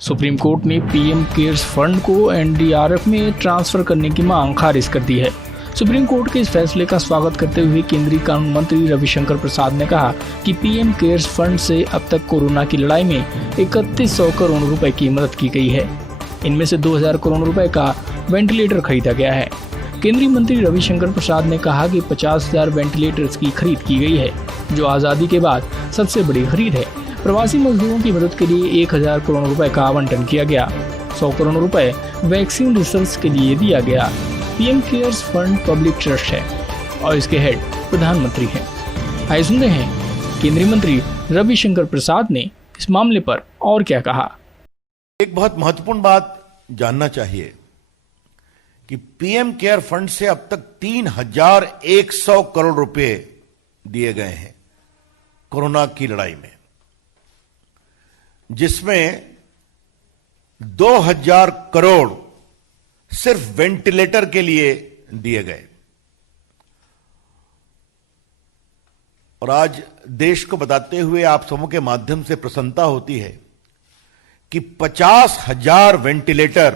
Supreme court ने PM cares fund को NDRF में ट्रांसफर करने की मांग खारिज कर दी है। सुप्रीम कोर्ट के इस फैसले का स्वागत करते हुए केंद्रीय कानून मंत्री रविशंकर प्रसाद ने कहा कि पीएम केयर्स फंड से अब तक कोरोना की लड़ाई में 3100 करोड़ रुपए की मदद की गई है। इनमें से 2000 करोड़ रुपए का वेंटिलेटर खरीदा गया है। केंद्रीय मंत्री रविशंकर प्रसाद ने कहा कि 50,000 वेंटिलेटर्स की खरीद की गई है, जो आजादी के बाद सबसे बड़ी खरीद है। प्रवासी मजदूरों की मदद के लिए 1000 करोड़ रुपए का आवंटन किया गया। 100 करोड़ रुपए वैक्सीन रिसर्च के लिए दिया गया। PM cares fund public trust है और इसके हेड प्रधानमंत्री हैं। आइए सुनते हैं केंद्रीय मंत्री रविशंकर प्रसाद ने इस मामले पर और क्या कहा। एक बहुत महत्वपूर्ण बात जानना चाहिए कि पीएम केयर फंड से अब तक 3100 करोड़ रुपए दिए गए हैं कोरोना की लड़ाई में, जिसमें 2000 करोड़ सिर्फ वेंटिलेटर के लिए दिए गए। और आज देश को बताते हुए आप सबों के माध्यम से प्रसन्नता होती है कि 50,000 वेंटिलेटर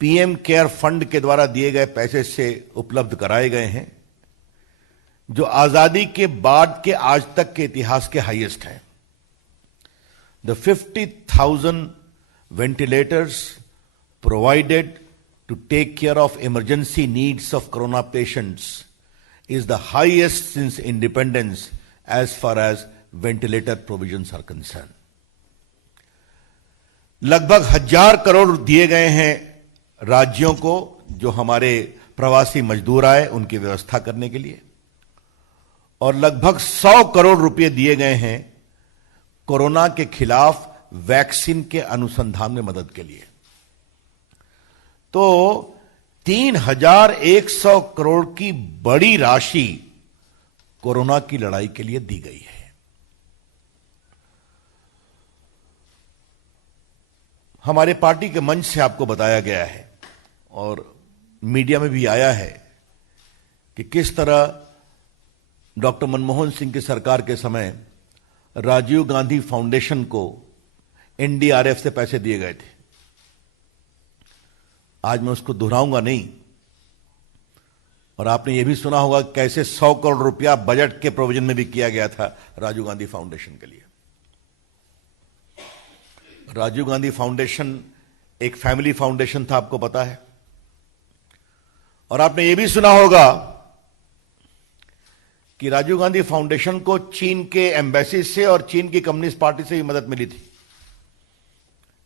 पीएम केयर फंड के द्वारा दिए गए पैसे से उपलब्ध कराए गए हैं, जो आजादी के बाद के आज तक के इतिहास के हाईएस्ट हैं। The 50,000 ventilators provided to take care of emergency needs of corona patients is the highest since independence as far as ventilator provisions are concerned. लगभग 1000 करोड़ दिए गए हैं राज्यों को, जो हमारे प्रवासी मजदूर आए उनकी व्यवस्था करने के लिए, और लगभग 100 करोड़ रुपए दिए गए हैं कोरोना के खिलाफ वैक्सीन के अनुसंधान में मदद के लिए। तो 3100 करोड़ की बड़ी राशि कोरोना की लड़ाई के लिए दी गई है। हमारे पार्टी के मंच से आपको बताया गया है और मीडिया में भी आया है कि किस तरह डॉक्टर मनमोहन सिंह की सरकार के समय राजीव गांधी फाउंडेशन को एनडीआरएफ से पैसे दिए गए थे। आज मैं उसको दोहराऊंगा नहीं। और आपने यह भी सुना होगा कैसे 100 करोड़ रुपया बजट के प्रोविजन में भी किया गया था राजीव गांधी फाउंडेशन के लिए। राजीव गांधी फाउंडेशन एक फैमिली फाउंडेशन था, आपको पता है। और आपने यह भी सुना होगा कि राजीव गांधी फाउंडेशन को चीन के एम्बेसी से और चीन की कम्युनिस्ट पार्टी से भी मदद मिली थी।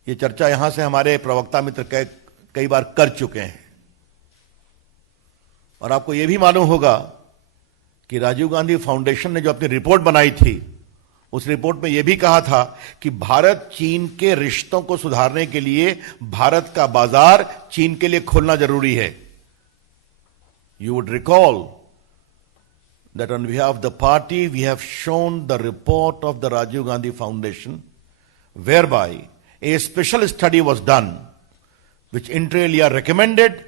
यह चर्चा यहां से हमारे प्रवक्ता मित्र कई बार कर चुके हैं। और आपको यह भी मालूम होगा कि राजीव गांधी फाउंडेशन ने जो अपनी रिपोर्ट बनाई थी, उस रिपोर्ट में यह भी कहा था कि भारत चीन के रिश्तों को सुधारने के लिए भारत का बाजार चीन के लिए खोलना जरूरी है। You would recall that on behalf of the party we have shown the report of the Rajiv Gandhi Foundation, whereby a special study was done which inter alia recommended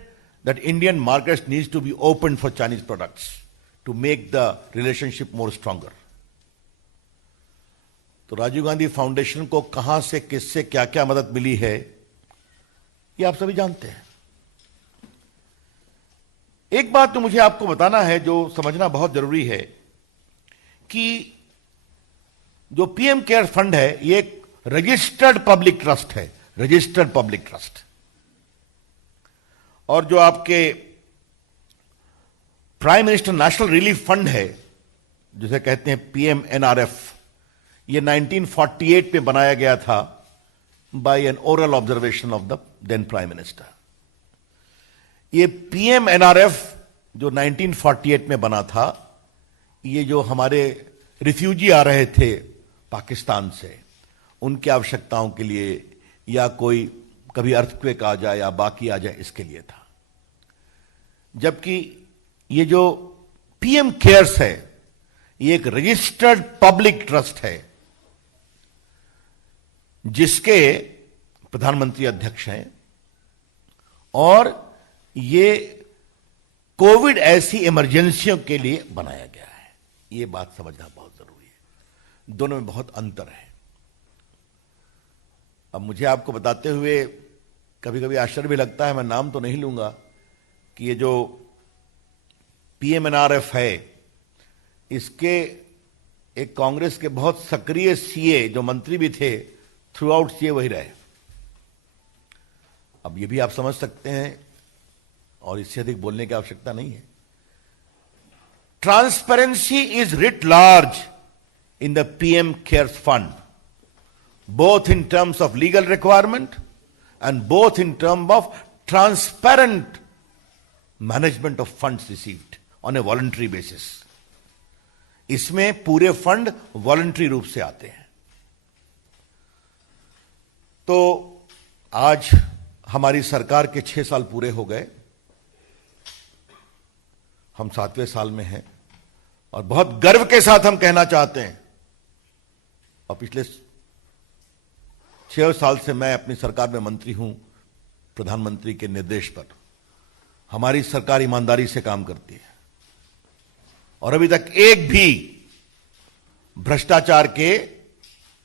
that Indian markets needs to be opened for Chinese products to make the relationship more stronger. तो Rajiv Gandhi foundation को कहां से किससे क्या क्या मदद मिली है, ये आप सभी जानते हैं। एक बात तो मुझे आपको बताना है, जो समझना बहुत जरूरी है, कि जो पीएम केयर फंड है ये एक रजिस्टर्ड पब्लिक ट्रस्ट है, रजिस्टर्ड पब्लिक ट्रस्ट। और जो आपके prime minister national relief fund है, जिसे कहते हैं पीएमएनआरएफ, ये 1948 में बनाया गया था by an oral observation of the then prime minister. ये पीएमएनआरएफ जो 1948 में बना था, ये जो हमारे रिफ्यूजी आ रहे थे पाकिस्तान से, उनकी आवश्यकताओं के लिए, या कोई कभी अर्थक्वेक आ जाए या बाकी आ जाए, इसके लिए था। जबकि ये जो पीएम केयर्स है, ये एक रजिस्टर्ड पब्लिक ट्रस्ट है, जिसके प्रधानमंत्री अध्यक्ष हैं, और ये कोविड ऐसी इमरजेंसियों के लिए बनाया गया है। यह बात समझना बहुत जरूरी है। दोनों में बहुत अंतर है। अब मुझे आपको बताते हुए कभी कभी आश्चर्य भी लगता है, मैं नाम तो नहीं लूंगा, कि ये जो पीएमएनआरएफ है, इसके एक कांग्रेस के बहुत सक्रिय सीए जो मंत्री भी थे, थ्रू आउट सीए वही रहे। अब ये भी आप समझ सकते हैं और इससे अधिक बोलने की आवश्यकता नहीं है। Transparency is writ large in the PM cares fund, both in terms of legal requirement and both in terms of transparent management of funds received on a voluntary basis. इसमें पूरे फंड वॉलंटरी रूप से आते हैं। तो आज हमारी सरकार के 6 साल पूरे हो गए, हम 7वें साल में हैं और बहुत गर्व के साथ हम कहना चाहते हैं, और पिछले 6 साल से मैं अपनी सरकार में मंत्री हूं, प्रधानमंत्री के निर्देश पर हमारी सरकार ईमानदारी से काम करती है और अभी तक एक भी भ्रष्टाचार के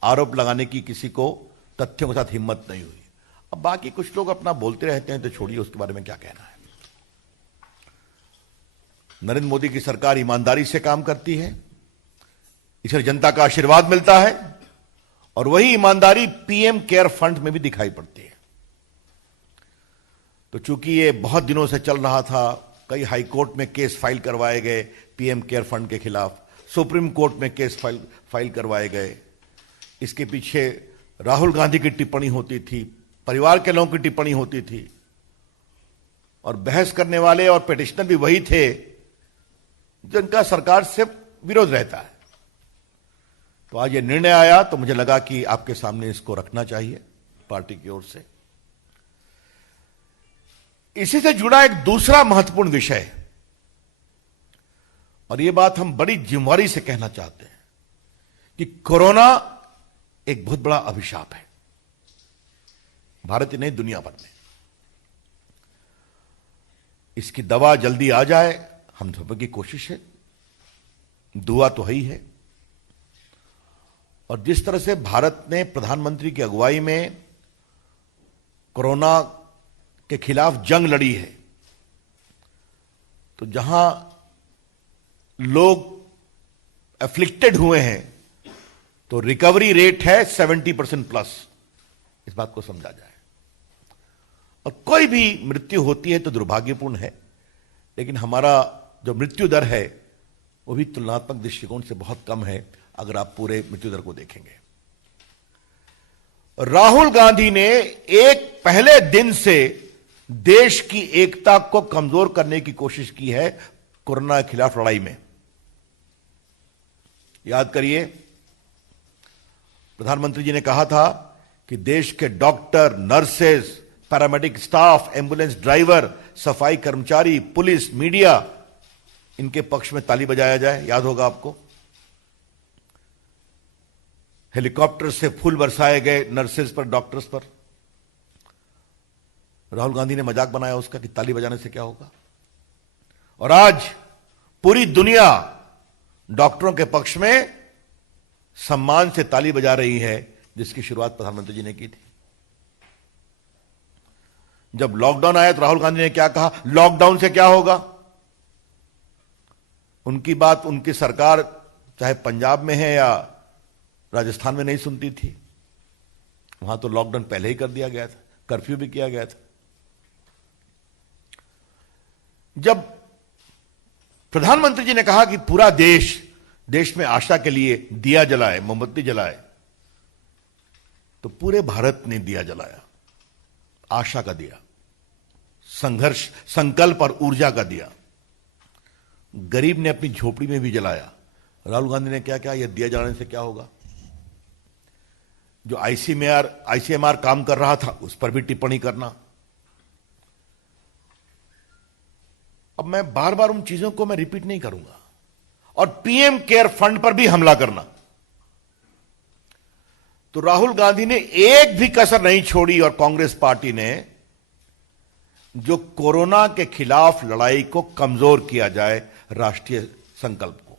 आरोप लगाने की किसी को तथ्यों के साथ हिम्मत नहीं हुई। अब बाकी कुछ लोग अपना बोलते रहते हैं, तो छोड़िए, उसके बारे में क्या कहना है। नरेंद्र मोदी की सरकार ईमानदारी से काम करती है, इसे जनता का आशीर्वाद मिलता है और वही ईमानदारी पीएम केयर फंड में भी दिखाई पड़ती है। तो चूंकि ये बहुत दिनों से चल रहा था, कई हाई कोर्ट में केस फाइल करवाए गए पीएम केयर फंड के खिलाफ, सुप्रीम कोर्ट में केस फाइल करवाए गए। इसके पीछे राहुल गांधी की टिप्पणी होती थी, परिवार के लोगों की टिप्पणी होती थी, और बहस करने वाले और पिटिशनर भी वही थे जिनका सरकार से विरोध रहता है। तो आज ये निर्णय आया तो मुझे लगा कि आपके सामने इसको रखना चाहिए पार्टी की ओर से। इसी से जुड़ा एक दूसरा महत्वपूर्ण विषय, और यह बात हम बड़ी जिम्मेदारी से कहना चाहते हैं, कि कोरोना एक बहुत बड़ा अभिशाप है, भारत ही नहीं दुनिया भर में। इसकी दवा जल्दी आ जाए, हम सब की कोशिश है, दुआ तो है ही है। और जिस तरह से भारत ने प्रधानमंत्री की अगुवाई में कोरोना के खिलाफ जंग लड़ी है, तो जहां लोग एफ्लिक्टेड हुए हैं तो रिकवरी रेट है 70% प्लस। इस बात को समझा जाए। और कोई भी मृत्यु होती है तो दुर्भाग्यपूर्ण है, लेकिन हमारा जो मृत्यु दर है वो भी तुलनात्मक दृष्टिकोण से बहुत कम है अगर आप पूरे मृत्यु दर को देखेंगे। राहुल गांधी ने एक पहले दिन से देश की एकता को कमजोर करने की कोशिश की है कोरोना के खिलाफ लड़ाई में। याद करिए, प्रधानमंत्री जी ने कहा था कि देश के doctor, nurses, paramedic staff, ambulance driver, सफाई कर्मचारी, पुलिस, मीडिया, इनके पक्ष में ताली बजाया जाए। याद होगा आपको, हेलीकॉप्टर से फूल बरसाए गए नर्सेज पर, डॉक्टर्स पर। राहुल गांधी ने मजाक बनाया उसका कि ताली बजाने से क्या होगा, और आज पूरी दुनिया डॉक्टरों के पक्ष में सम्मान से ताली बजा रही है, जिसकी शुरुआत प्रधानमंत्री जी ने की थी। जब लॉकडाउन आया तो राहुल गांधी ने क्या कहा, लॉकडाउन से क्या होगा। उनकी बात उनकी सरकार चाहे पंजाब में है या राजस्थान में नहीं सुनती थी। वहां तो लॉकडाउन पहले ही कर दिया गया था, कर्फ्यू भी किया गया था। जब प्रधानमंत्री जी ने कहा कि पूरा देश में आशा के लिए दिया जलाए, मोमबत्ती जलाए, तो पूरे भारत ने दिया जलाया, आशा का दिया, संघर्ष, संकल्प और ऊर्जा का दिया। गरीब ने अपनी झोपड़ी में भी जलाया। राहुल गांधी ने क्या कहा, यह दिया जलाने से क्या होगा। जो आईसीएमआर काम कर रहा था उस पर भी टिप्पणी करना। अब मैं बार बार उन चीजों को मैं रिपीट नहीं करूंगा। और पीएम केयर फंड पर भी हमला करना। तो राहुल गांधी ने एक भी कसर नहीं छोड़ी और कांग्रेस पार्टी ने जो कोरोना के खिलाफ लड़ाई को कमजोर किया जाए, राष्ट्रीय संकल्प को।